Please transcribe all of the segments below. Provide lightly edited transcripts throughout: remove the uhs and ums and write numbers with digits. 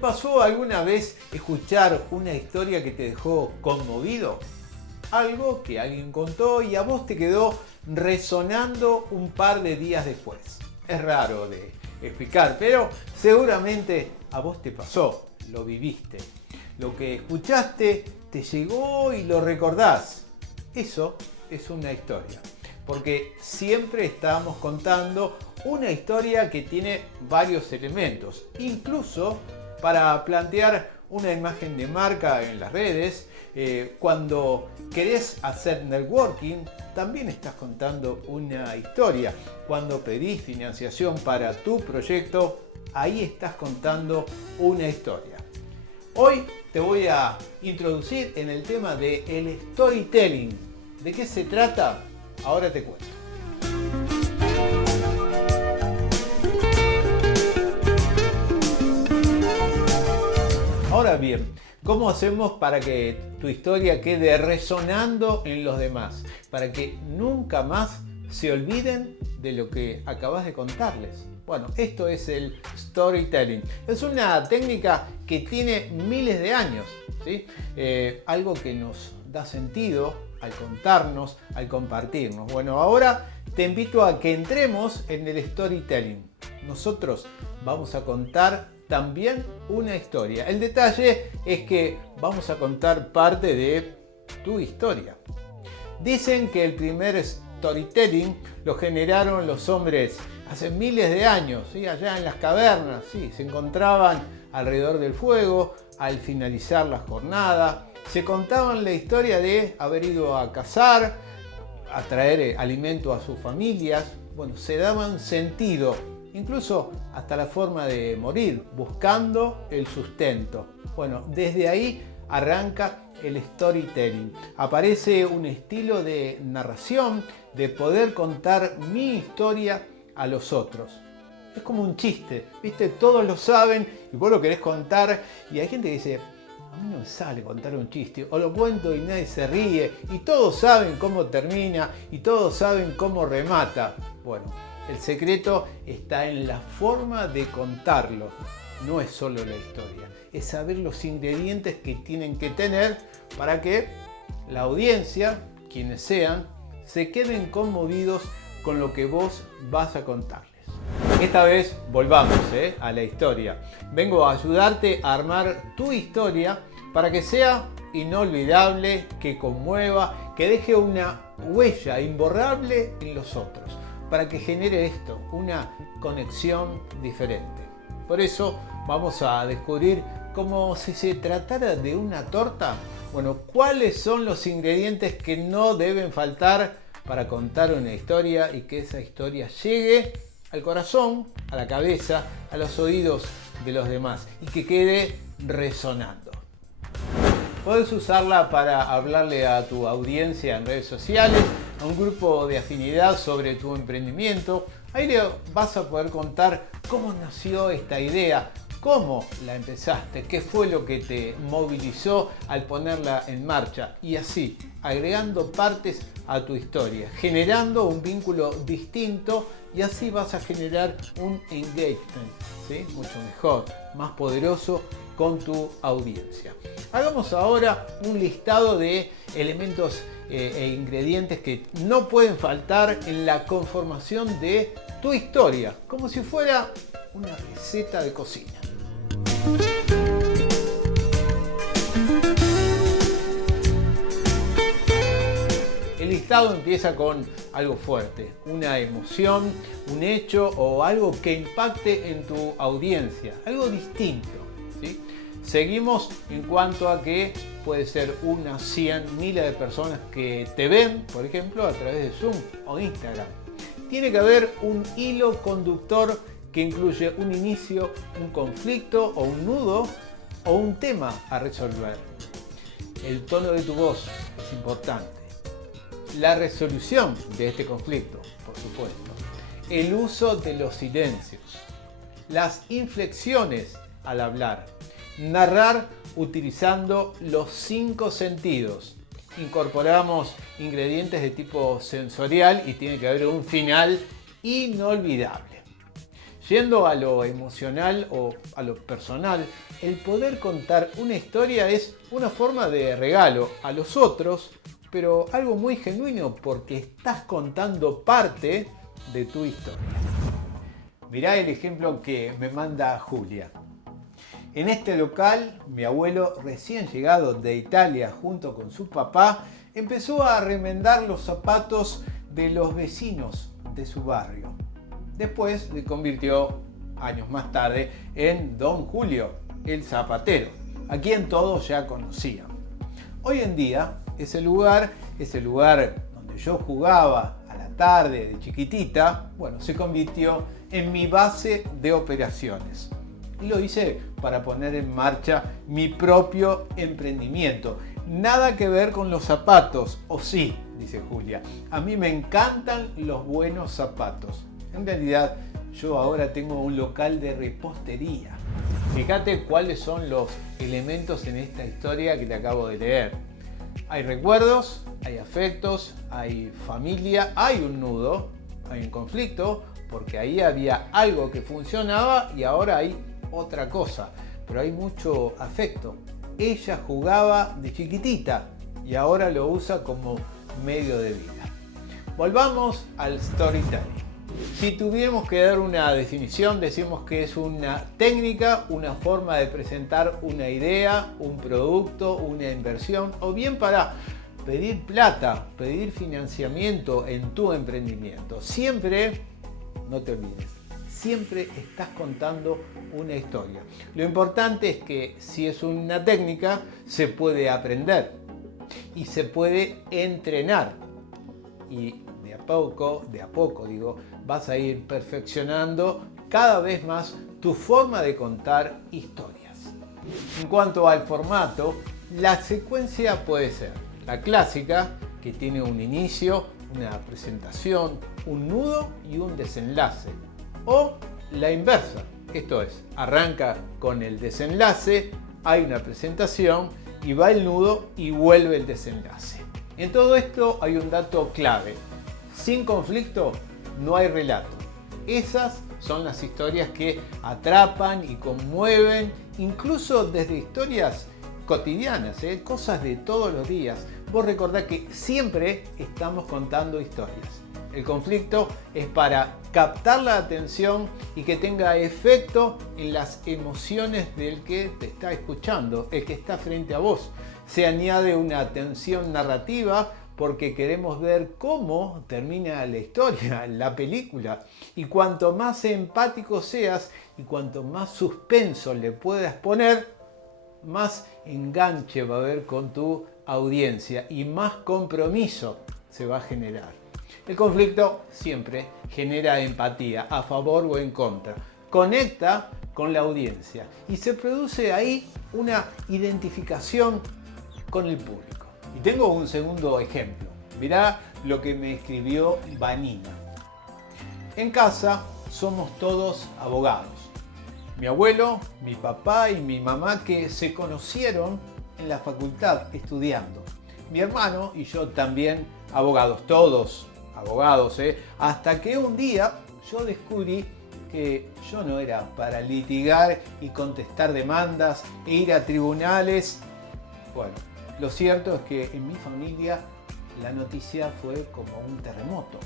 pasó alguna vez escuchar una historia que te dejó conmovido? Algo que alguien contó y a vos te quedó resonando un par de días después. Es raro de explicar, pero seguramente a vos te pasó, lo viviste. Lo que escuchaste te llegó y lo recordás. Eso es una historia, porque siempre estamos contando una historia que tiene varios elementos, incluso para plantear una imagen de marca en las redes. Cuando querés hacer networking, también estás contando una historia. Cuando pedís financiación para tu proyecto, ahí estás contando una historia. Hoy te voy a introducir en el tema del storytelling. ¿De qué se trata? Ahora te cuento. Ahora bien, ¿cómo hacemos para que tu historia quede resonando en los demás? Para que nunca más se olviden de lo que acabas de contarles. Bueno, esto es el storytelling. Es una técnica que tiene miles de años, ¿sí? Algo que nos da sentido al contarnos, al compartirnos. Bueno, ahora te invito a que entremos en el storytelling. Nosotros vamos a contar también una historia. El detalle es que vamos a contar parte de tu historia. Dicen que el primer storytelling lo generaron los hombres hace miles de años, ¿sí? Allá en las cavernas, ¿sí? Se encontraban alrededor del fuego al finalizar la jornada. Se contaban la historia de haber ido a cazar, a traer alimento a sus familias. Bueno, se daban sentido, incluso hasta la forma de morir, buscando el sustento. Bueno, desde ahí arranca el storytelling. Aparece un estilo de narración, de poder contar mi historia a los otros. Es como un chiste, ¿viste? Todos lo saben y vos lo querés contar y hay gente que dice: a mí no me sale contar un chiste, o lo cuento y nadie se ríe, y todos saben cómo termina y todos saben cómo remata. Bueno, el secreto está en la forma de contarlo. No es solo la historia, es saber los ingredientes que tienen que tener para que la audiencia, quienes sean, se queden conmovidos con lo que vos vas a contarles. Esta vez volvamos a la historia. Vengo a ayudarte a armar tu historia para que sea inolvidable, que conmueva, que deje una huella imborrable en los otros, para que genere esto, una conexión diferente. Por eso vamos a descubrir, como si se tratara de una torta, bueno, cuáles son los ingredientes que no deben faltar para contar una historia y que esa historia llegue al corazón, a la cabeza, a los oídos de los demás y que quede resonando. Puedes usarla para hablarle a tu audiencia en redes sociales, a un grupo de afinidad sobre tu emprendimiento. Ahí le vas a poder contar cómo nació esta idea, cómo la empezaste, qué fue lo que te movilizó al ponerla en marcha y así, agregando partes a tu historia, generando un vínculo distinto y así vas a generar un engagement, ¿sí? Mucho mejor, más poderoso con tu audiencia. Hagamos ahora un listado de elementos e ingredientes que no pueden faltar en la conformación de tu historia, como si fuera una receta de cocina. El listado empieza con algo fuerte, una emoción, un hecho o algo que impacte en tu audiencia, algo distinto, ¿sí? Seguimos en cuanto a que puede ser unas 100, miles de personas que te ven, por ejemplo, a través de Zoom o Instagram. Tiene que haber un hilo conductor que incluye un inicio, un conflicto o un nudo o un tema a resolver. El tono de tu voz es importante. La resolución de este conflicto, por supuesto. El uso de los silencios. Las inflexiones al hablar. Narrar utilizando los 5 sentidos. Incorporamos ingredientes de tipo sensorial y tiene que haber un final inolvidable. Yendo a lo emocional o a lo personal, el poder contar una historia es una forma de regalo a los otros, pero algo muy genuino porque estás contando parte de tu historia. Mirá el ejemplo que me manda Julia. En este local, mi abuelo, recién llegado de Italia junto con su papá, empezó a remendar los zapatos de los vecinos de su barrio. Después se convirtió, años más tarde, en Don Julio, el zapatero, a quien todos ya conocían. Hoy en día, ese lugar donde yo jugaba a la tarde de chiquitita, bueno, se convirtió en mi base de operaciones. Y lo hice para poner en marcha mi propio emprendimiento. Nada que ver con los zapatos, o sí, dice Julia. A mí me encantan los buenos zapatos. En realidad, yo ahora tengo un local de repostería. Fíjate cuáles son los elementos en esta historia que te acabo de leer. Hay recuerdos, hay afectos, hay familia, hay un nudo, hay un conflicto, porque ahí había algo que funcionaba y ahora hay otra cosa. Pero hay mucho afecto. Ella jugaba de chiquitita y ahora lo usa como medio de vida. Volvamos al storytelling. Si tuviéramos que dar una definición, decimos que es una técnica, una forma de presentar una idea, un producto, una inversión, o bien para pedir plata, pedir financiamiento en tu emprendimiento. Siempre, no te olvides, siempre estás contando una historia. Lo importante es que si es una técnica, se puede aprender y se puede entrenar. Y de a poco, vas a ir perfeccionando cada vez más tu forma de contar historias. En cuanto al formato, la secuencia puede ser la clásica, que tiene un inicio, una presentación, un nudo y un desenlace. O la inversa, esto es, arranca con el desenlace, hay una presentación y va el nudo y vuelve el desenlace. En todo esto hay un dato clave. Sin conflicto no hay relato. Esas son las historias que atrapan y conmueven, incluso desde historias cotidianas, cosas de todos los días. Vos recordá que siempre estamos contando historias. El conflicto es para captar la atención y que tenga efecto en las emociones del que te está escuchando, el que está frente a vos. Se añade una tensión narrativa porque queremos ver cómo termina la historia, la película. Y cuanto más empático seas y cuanto más suspenso le puedas poner, más enganche va a haber con tu audiencia y más compromiso se va a generar. El conflicto siempre genera empatía, a favor o en contra. Conecta con la audiencia y se produce ahí una identificación con el público. Y tengo un segundo ejemplo. Mirá lo que me escribió Vanina. En casa somos todos abogados. Mi abuelo, mi papá y mi mamá que se conocieron en la facultad estudiando. Mi hermano y yo también abogados, todos abogados, hasta que un día yo descubrí que yo no era para litigar y contestar demandas e ir a tribunales. Bueno, lo cierto es que en mi familia la noticia fue como un terremoto.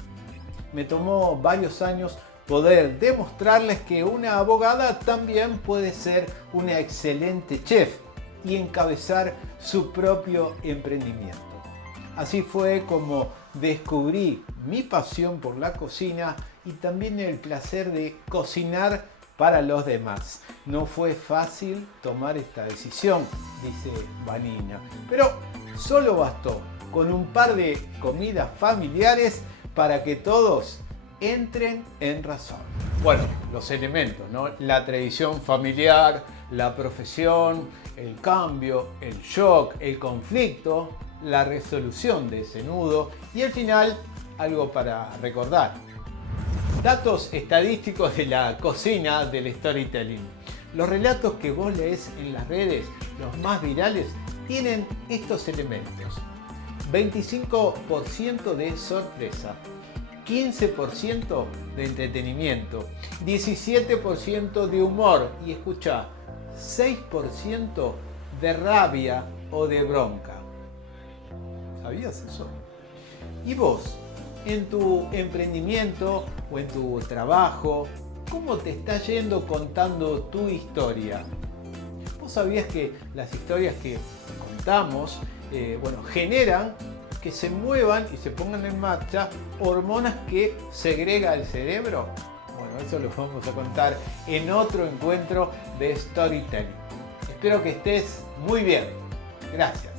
Me tomó varios años poder demostrarles que una abogada también puede ser una excelente chef y encabezar su propio emprendimiento. Así fue como descubrí mi pasión por la cocina y también el placer de cocinar para los demás. No fue fácil tomar esta decisión, dice Vanina, pero solo bastó con un par de comidas familiares para que todos entren en razón. Bueno, los elementos, ¿no? La tradición familiar, la profesión, el cambio, el shock, el conflicto, la resolución de ese nudo y al final algo para recordar. Datos estadísticos de la cocina del storytelling. Los relatos que vos lees en las redes, los más virales, tienen estos elementos. 25% de sorpresa, 15% de entretenimiento, 17% de humor y escucha, 6% de rabia o de bronca. ¿Sabías eso? ¿Y vos, en tu emprendimiento o en tu trabajo, cómo te está yendo contando tu historia? ¿Vos sabías que las historias que contamos generan que se muevan y se pongan en marcha hormonas que segrega el cerebro? Bueno, eso lo vamos a contar en otro encuentro de Storytelling. Espero que estés muy bien. Gracias.